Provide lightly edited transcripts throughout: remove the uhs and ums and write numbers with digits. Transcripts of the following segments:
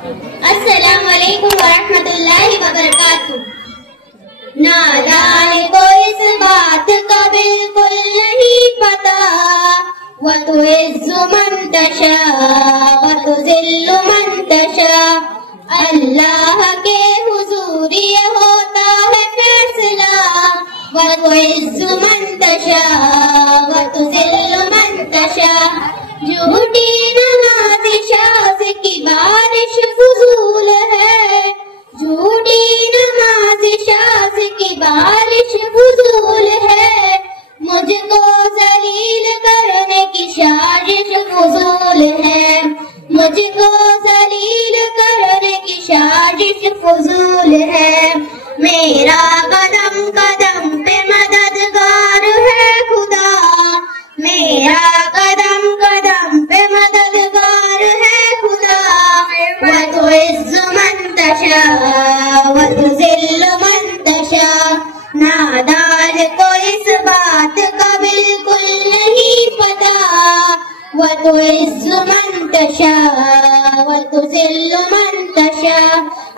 अस्सलाम वालेकुम वरहमतुल्लाहि वबरकातुह। नादान को इस बात का बिल्कुल नहीं पता, व तुइज़्ज़ु मन तशा व तुज़िल्लु मन तशा। अल्लाह के हुजूर ये होता है फैसला, व तुइज़्ज़ु मन तशा व तुज़िल्लु मन तशा। झूठी नमाज़िशाज़ की बारिश फुजूल है, झूठी नमाज़िशाज़ की बारिश फुजूल है। मुझको जलील करने की साजिश फुजूल है, मुझको जलील करने की साजिश फुजूल है। मेरा कदम कदम पे मददगार है खुदा, मेरा कदम कदम पे मददगार है खुदा। व तुइज़्ज़ु मन तशा व तुज़िल्लु मन तशा। नादान को इस बात का बिल्कुल नहीं पता, व तुइज़्ज़ु मन तशा व तुज़िल्लु मन तशा।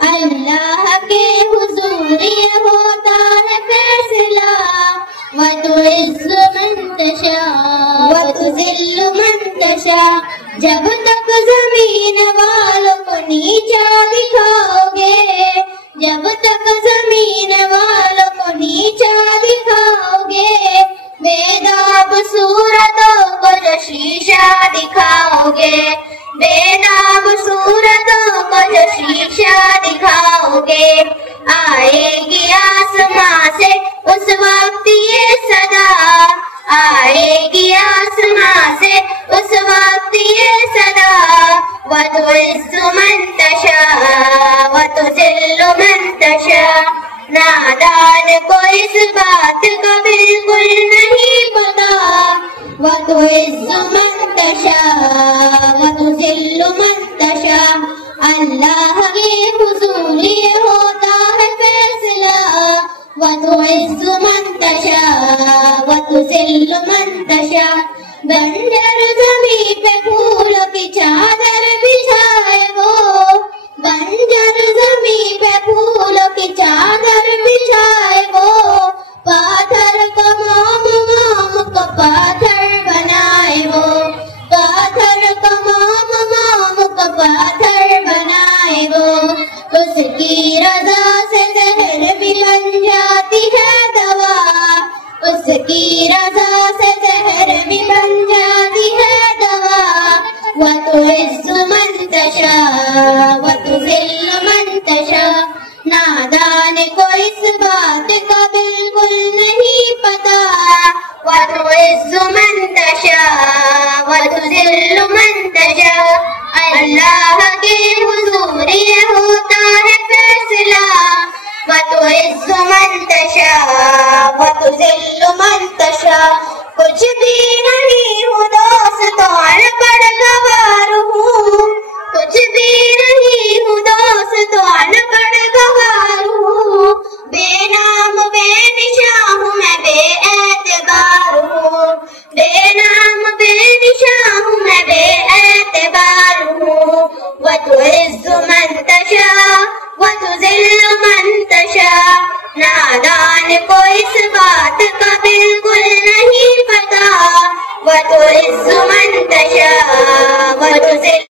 अल्लाह के हुजूर ये होता है फैसला, व तुइज़्ज़ु मन तशा व तुज़िल्लु मन तशा। जब तक जमीन वालों को नीचा दिखाओगे, जब तक जमीन वालों को नीचा दिखाओगे, बेदाब सूरतों को जो शीशा दिखाओगे, बेदाब सूरतों को जो शीशा दिखाओगे। आएगी आसमां से उस वक्त ये सदा, आएगी आसमां से उस वक्त ये सदा। व तुइज़्ज़ु मन तशा व तुज़िल्लु मन तशा। नादान को इस बात का बिल्कुल नहीं पता, व तुइज़्ज़ु मन तशा व तुज़िल्लु मन तशा। अल्लाह के हुजूर ये होता है फैसला, व तुइज़्ज़ु मन तशा व तुज़िल्लु मन तशा। बंजर ज़मीं पे फूलों की चादर बिछाए वो, बंजर ज़मीं पे फूलों की चादर बिछाए वो। पाथर का मोम मोम को पाथर बनाए वो, पाथर का मोम मोम को पाथर बनाए वो। उसकी रज़ा से ज़हर भी बन जाती है दवा, उसकी रज़ा से ज़हर भी बन जाती है दवा। व तुइज़्ज़ु मन तशा व तुज़िल्लु मन तशा। नादान को इस बात का बिल्कुल नहीं पता, व तुइज़्ज़ु मन तशा व तुज़िल्लु मन तशा। अल्लाह के हुजूर ये होता है फैसला, व तुइज़्ज़ु मन तशा व तुज़िल्लु मन तशा। कुछ भी नहीं हूँ दोस्तों, पढ़ गवा